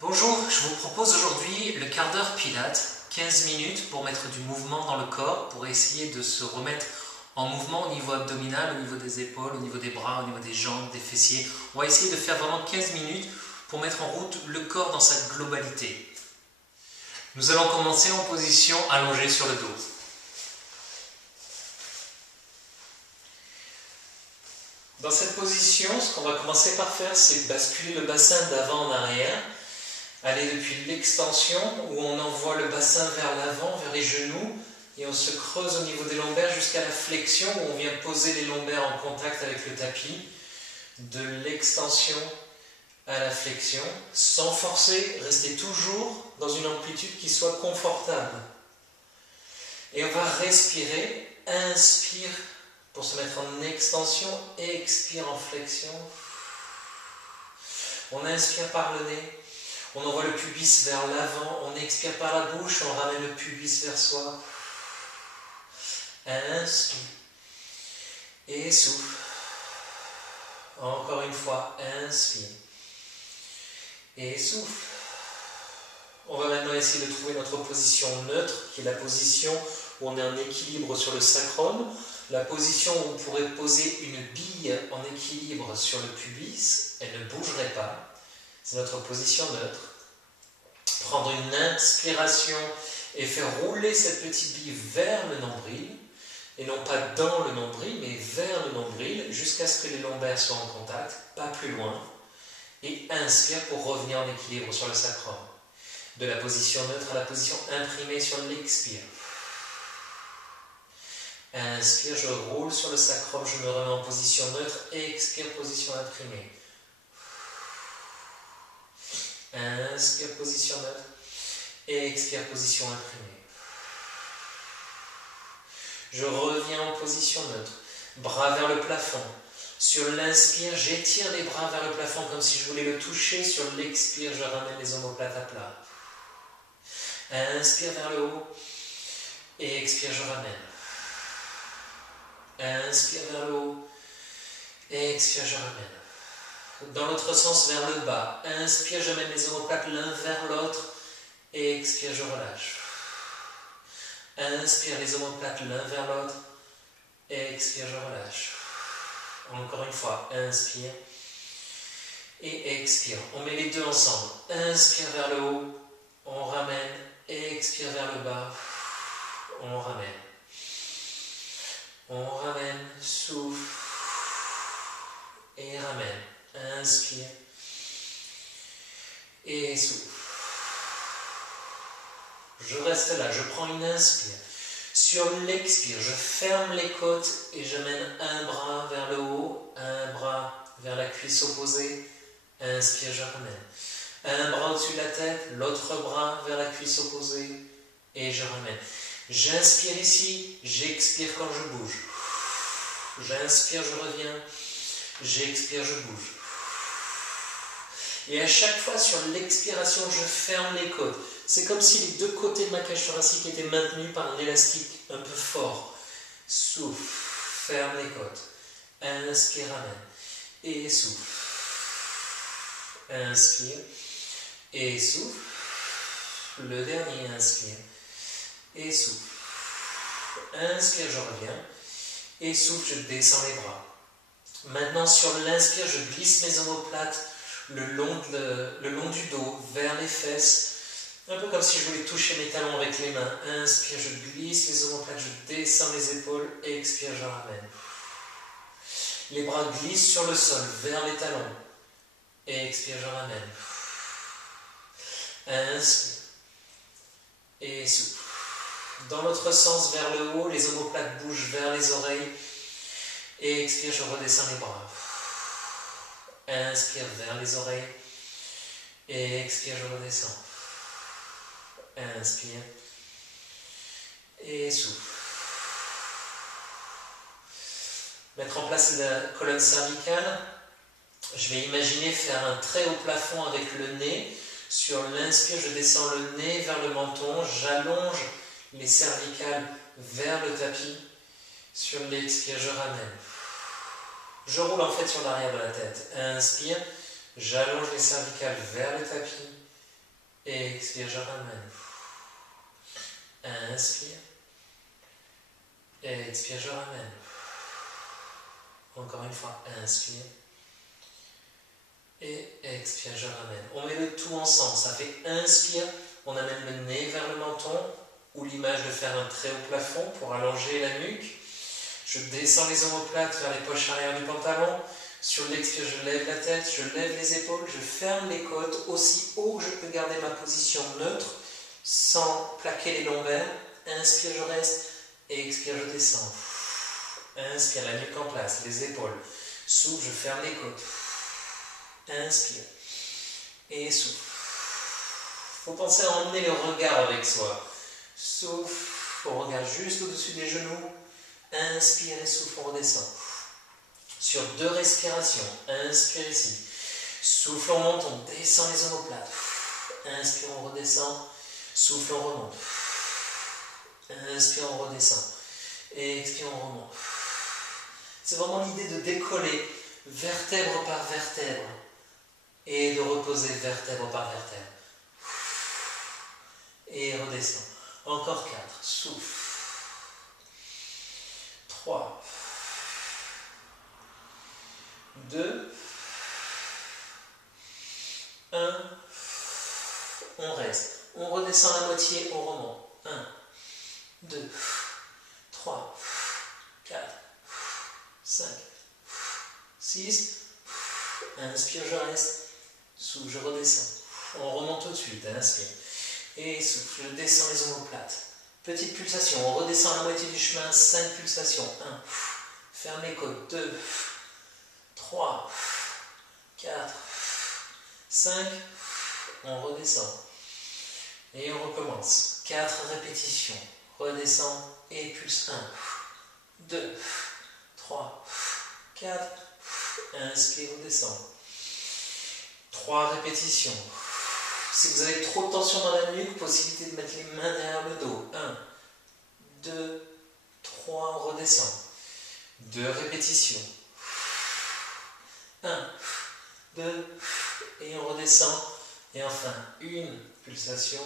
Bonjour, je vous propose aujourd'hui le quart d'heure Pilates, 15 minutes pour mettre du mouvement dans le corps, pour essayer de se remettre en mouvement au niveau abdominal, au niveau des épaules, au niveau des bras, au niveau des jambes, des fessiers. On va essayer de faire vraiment 15 minutes pour mettre en route le corps dans sa globalité. Nous allons commencer en position allongée sur le dos. Dans cette position, ce qu'on va commencer par faire, c'est basculer le bassin d'avant en arrière. Aller depuis l'extension où on envoie le bassin vers l'avant, vers les genoux, et on se creuse au niveau des lombaires jusqu'à la flexion où on vient poser les lombaires en contact avec le tapis. De l'extension à la flexion, sans forcer, rester toujours dans une amplitude qui soit confortable. Et on va respirer, inspire pour se mettre en extension, expire en flexion. On inspire par le nez. On envoie le pubis vers l'avant, on expire par la bouche, on ramène le pubis vers soi. Inspire. Et souffle. Encore une fois, inspire. Et souffle. On va maintenant essayer de trouver notre position neutre, qui est la position où on est en équilibre sur le sacrum, la position où on pourrait poser une bille en équilibre sur le pubis, elle ne bougerait pas. C'est notre position neutre. Prendre une inspiration et faire rouler cette petite bille vers le nombril, et non pas dans le nombril, mais vers le nombril, jusqu'à ce que les lombaires soient en contact, pas plus loin. Et inspire pour revenir en équilibre sur le sacrum. De la position neutre à la position imprimée sur l'expire. Inspire, je roule sur le sacrum, je me remets en position neutre, expire, position imprimée. Inspire, position neutre. Et expire, position imprimée. Je reviens en position neutre. Bras vers le plafond. Sur l'inspire, j'étire les bras vers le plafond comme si je voulais le toucher. Sur l'expire, je ramène les omoplates à plat. Inspire vers le haut. Et expire, je ramène. Inspire vers le haut. Et expire, je ramène. Dans l'autre sens, vers le bas. Inspire, je mène les omoplates l'un vers l'autre. Et expire, je relâche. Inspire, les omoplates l'un vers l'autre. Et expire, je relâche. Encore une fois, inspire. Et expire. On met les deux ensemble. Inspire vers le haut. On ramène. Et expire vers le bas. On ramène. On ramène. Souffle. Et ramène. Inspire et souffle. Je reste là, je prends une inspire. Sur l'expire, je ferme les côtes et j'amène un bras vers le haut, un bras vers la cuisse opposée. Inspire, je ramène. Un bras au-dessus de la tête, l'autre bras vers la cuisse opposée et je ramène. J'inspire ici, j'expire quand je bouge. J'inspire, je reviens. J'expire, je bouge. Et à chaque fois, sur l'expiration, je ferme les côtes. C'est comme si les deux côtés de ma cage thoracique étaient maintenus par un élastique un peu fort. Souffle, ferme les côtes. Inspire, ramène. Et souffle. Inspire. Et souffle. Le dernier, inspire. Et souffle. Inspire, je reviens. Et souffle, je descends les bras. Maintenant, sur l'inspire, je glisse mes omoplates le long du dos, vers les fesses, un peu comme si je voulais toucher mes talons avec les mains. Inspire, je glisse les omoplates, je descends les épaules, expire, je ramène. Les bras glissent sur le sol, vers les talons. Expire, je ramène. Inspire. Et souffle. Dans l'autre sens, vers le haut, les omoplates bougent vers les oreilles. Et expire, je redescends les bras. Inspire vers les oreilles. Et expire, je redescends. Inspire. Et souffle. Mettre en place la colonne cervicale. Je vais imaginer faire un trait au plafond avec le nez. Sur l'inspire, je descends le nez vers le menton. J'allonge les cervicales vers le tapis. Sur l'expire, je ramène. Je roule en fait sur l'arrière de la tête. Inspire, j'allonge les cervicales vers le tapis. Expire, je ramène. Inspire. Expire, je ramène. Encore une fois, inspire. Et expire, je ramène. On met le tout ensemble. Ça fait inspire. On amène le nez vers le menton. Ou l'image de faire un très haut plafond pour allonger la nuque. Je descends les omoplates vers les poches arrière du pantalon. Sur l'expire, je lève la tête, je lève les épaules, je ferme les côtes aussi haut que je peux garder ma position neutre sans plaquer les lombaires. Inspire, je reste. Et expire, je descends. Inspire, la nuque en place, les épaules. Souffle, je ferme les côtes. Inspire. Et souffle. Il faut penser à emmener le regard avec soi. Souffle, on regarde juste au-dessus des genoux. Inspire et souffle, on redescend. Sur 2 respirations, inspire ici. Souffle, on monte, on descend les omoplates. Inspire, on redescend. Souffle, on remonte. Inspire, on redescend. Et expire, on remonte. C'est vraiment l'idée de décoller vertèbre par vertèbre et de reposer vertèbre par vertèbre. Et redescend. Encore 4. Souffle. 3. 2. 1. On reste. On redescend la moitié, on remonte. 1, 2, 3, 4, 5, 6. Inspire, je reste. Souffle, je redescends. On remonte tout de suite. Inspire. Et souffle, je descends les omoplates. Petite pulsation, on redescend la moitié du chemin. 5 pulsations. 1. Ferme les côtes. 2, 3, 4, 5. On redescend. Et on recommence. 4 répétitions. Redescend et pulse. 1, 2, 3, 4. Inspire, redescend. 3 répétitions. Si vous avez trop de tension dans la nuque, possibilité de mettre les mains derrière le dos. 1, 2, 3, on redescend. 2 répétitions. 1, 2, et on redescend. Et enfin, une pulsation.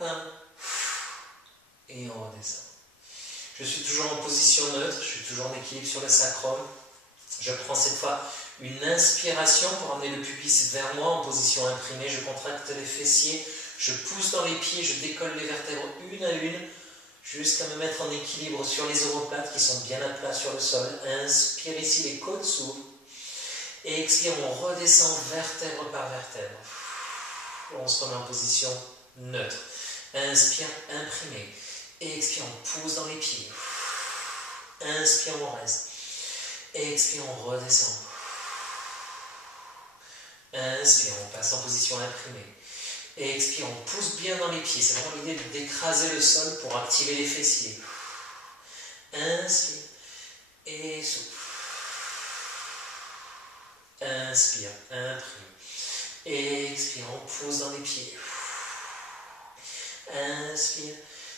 1, et on redescend. Je suis toujours en position neutre, je suis toujours en équilibre sur le sacrum. Je prends cette fois une inspiration pour emmener le pubis vers moi en position imprimée. Je contracte les fessiers, je pousse dans les pieds, je décolle les vertèbres une à une jusqu'à me mettre en équilibre sur les omoplates qui sont bien à plat sur le sol. Inspire ici, les côtes s'ouvrent. Et expire, on redescend vertèbre par vertèbre. On se remet en position neutre. Inspire, imprimé. Et expire, on pousse dans les pieds. Inspire, on reste. Et expire, on redescend. Inspire, on passe en position imprimée. Et expire, on pousse bien dans les pieds. C'est vraiment l'idée d'écraser le sol pour activer les fessiers. Inspire. Et souffle. Inspire, imprime. Et expire, on pousse dans les pieds. Inspire.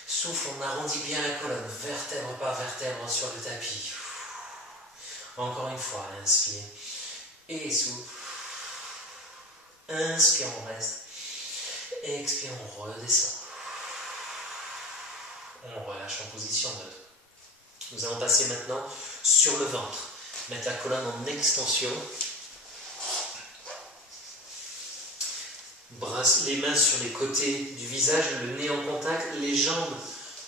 Souffle, on arrondit bien la colonne, vertèbre par vertèbre sur le tapis. Encore une fois, inspire. Et souffle. Inspire, on reste. Expire, on redescend. On relâche en position neutre. Nous allons passer maintenant sur le ventre. Mettre la colonne en extension. Brasse les mains sur les côtés du visage, le nez en contact, les jambes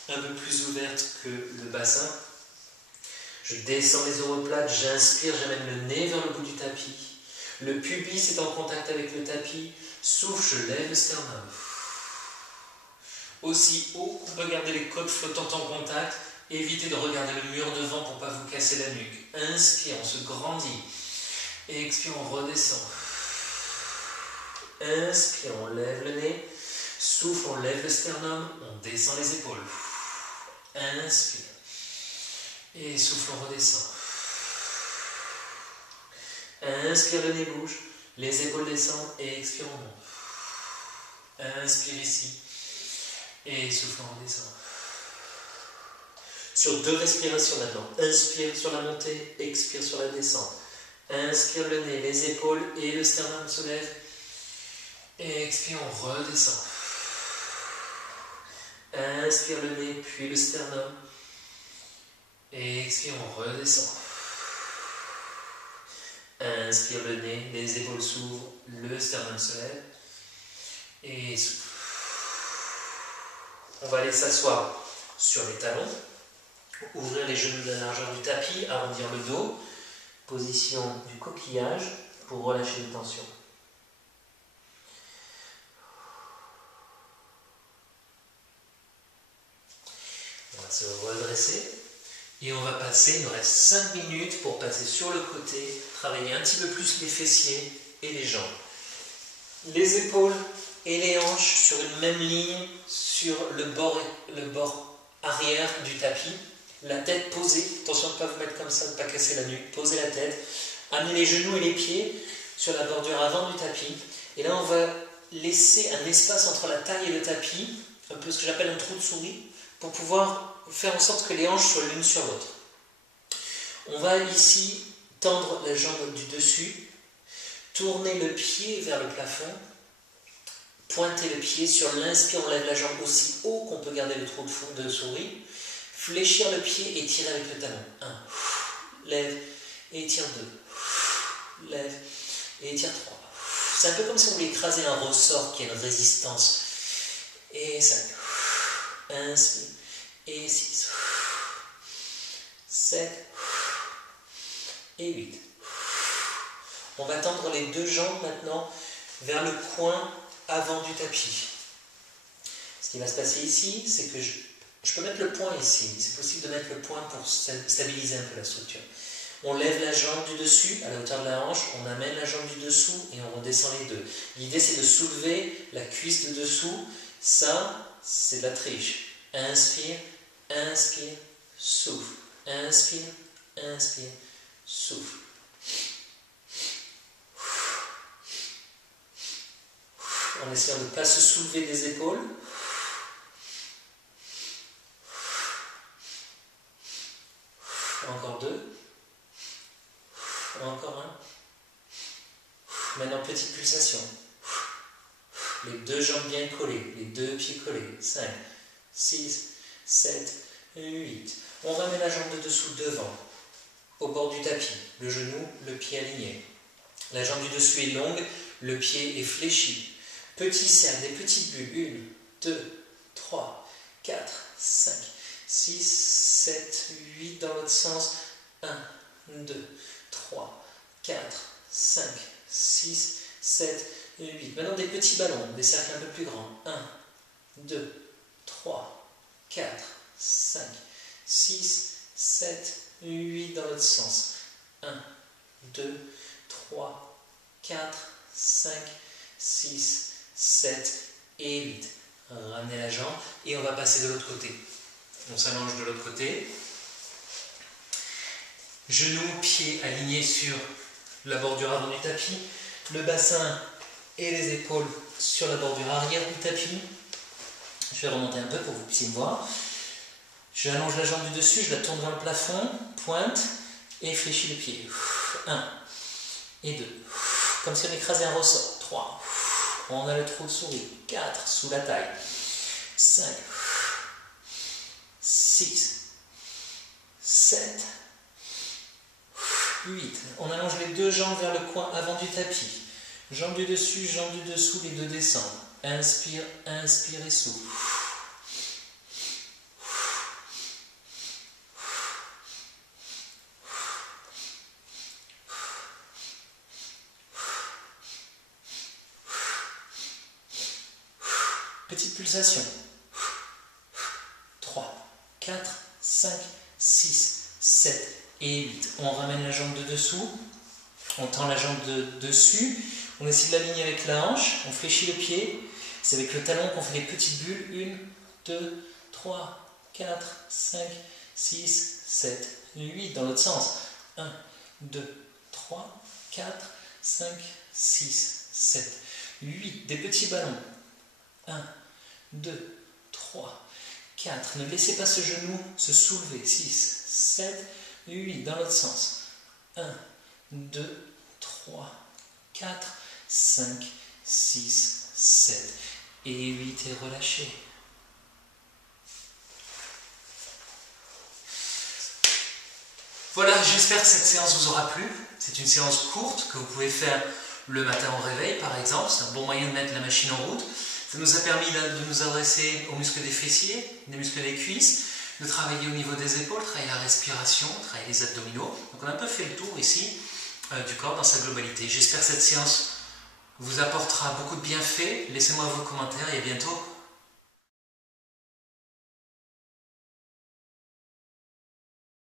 un peu plus ouvertes que le bassin. Je descends les omoplates, j'inspire, j'amène le nez vers le bout du tapis. Le pubis est en contact avec le tapis. Souffle, je lève le sternum. Aussi haut qu'on peut garder les côtes flottantes en contact. Évitez de regarder le mur devant pour ne pas vous casser la nuque. Inspire, on se grandit. Et expire, on redescend. Inspire, on lève le nez. Souffle, on lève le sternum. On descend les épaules. Inspire. Et souffle, on redescend. Inspire, le nez bouge. Les épaules descendent. Et expire, on monte. Inspire ici. Et souffle, on redescend. Sur 2 respirations maintenant. Inspire sur la montée. Expire sur la descente. Inspire le nez, les épaules et le sternum se lèvent. Expire, on redescend. Inspire le nez, puis le sternum. Expire, on redescend. Inspire le nez, les épaules s'ouvrent, le sternum se lève. Et souffle. On va aller s'asseoir sur les talons. Ouvrir les genoux de la largeur du tapis, arrondir le dos. Position du coquillage pour relâcher les tensions. On va se redresser et on va passer, il nous reste 5 minutes pour passer sur le côté, travailler un petit peu plus les fessiers et les jambes. Les épaules et les hanches sur une même ligne sur le bord arrière du tapis. La tête posée, attention de ne pas vous mettre comme ça, de ne pas casser la nuque, posez la tête, amenez les genoux et les pieds sur la bordure avant du tapis. Et là on va laisser un espace entre la taille et le tapis, un peu ce que j'appelle un trou de souris, pour pouvoir faire en sorte que les hanches soient l'une sur l'autre. On va ici tendre la jambe du dessus, tourner le pied vers le plafond, pointer le pied, sur l'inspire on lève la jambe aussi haut qu'on peut garder le trou de souris, fléchir le pied et tirer avec le talon. 1, lève et étire 2, lève et étire 3. C'est un peu comme si on voulait écraser un ressort qui a une résistance. Et 5, inspire, et 6, 7 et 8. On va tendre les deux jambes maintenant vers le coin avant du tapis. Ce qui va se passer ici, c'est que je peux mettre le poing ici. C'est possible de mettre le poing pour stabiliser un peu la structure. On lève la jambe du dessus à la hauteur de la hanche, on amène la jambe du dessous et on redescend les deux. L'idée c'est de soulever la cuisse de dessous. Ça, c'est de la triche. Inspire, inspire, souffle. Inspire, inspire, souffle. En essayant de ne pas se soulever des épaules. Encore 2. Encore 1. Maintenant, petite pulsation. Les deux jambes bien collées, les deux pieds collés. 5, 6, 7, 8. On ramène la jambe de dessous devant, au bord du tapis. Le genou, le pied aligné. La jambe du dessus est longue, le pied est fléchi. Petit cercle, des petites bulles. 1, 2, 3, 4, 5, 6, 7, 8 dans l'autre sens. 1, 2, 3, 4, 5, 6, 7, 8. Maintenant des petits ballons, des cercles un peu plus grands. 1, 2, 3, 4, 5, 6, 7, 8 dans l'autre sens. 1, 2, 3, 4, 5, 6, 7 et 8. Ramenez la jambe et on va passer de l'autre côté. On s'allonge de l'autre côté. Genoux, pieds alignés sur la bordure avant du tapis. Le bassin et les épaules sur la bordure arrière du tapis. Je vais remonter un peu pour que vous puissiez me voir. J'allonge la jambe du dessus, je la tourne vers le plafond, pointe et fléchis le pied. 1 et 2. Comme si on écrasait un ressort. 3. On a le trou de souris. 4. Sous la taille. 5. 6. 7. 8. On allonge les deux jambes vers le coin avant du tapis. Jambe du dessus, jambe du dessous, les deux descendent. Inspire, inspire et souffle. Petite pulsation. 3, 4, 5, 6, 7 et 8. On ramène la jambe de dessous. On tend la jambe de dessus. On essaie de l'aligner avec la hanche. On fléchit le pied. C'est avec le talon qu'on fait les petites bulles. 1, 2, 3, 4, 5, 6, 7, 8. Dans l'autre sens. 1, 2, 3, 4, 5, 6, 7, 8. Des petits ballons. 1, 2, 3, 4. Ne laissez pas ce genou se soulever. 6, 7, 8. Dans l'autre sens. 1, 2, 3, 4, 5, 6, 7 et 8 et relâchez. Voilà, j'espère que cette séance vous aura plu. C'est une séance courte que vous pouvez faire le matin au réveil par exemple. C'est un bon moyen de mettre la machine en route. Ça nous a permis de nous adresser aux muscles des fessiers, des muscles des cuisses, de travailler au niveau des épaules, travailler la respiration, travailler les abdominaux. Donc on a un peu fait le tour ici du corps dans sa globalité. J'espère que cette séance vous apportera beaucoup de bienfaits. Laissez-moi vos commentaires et à bientôt.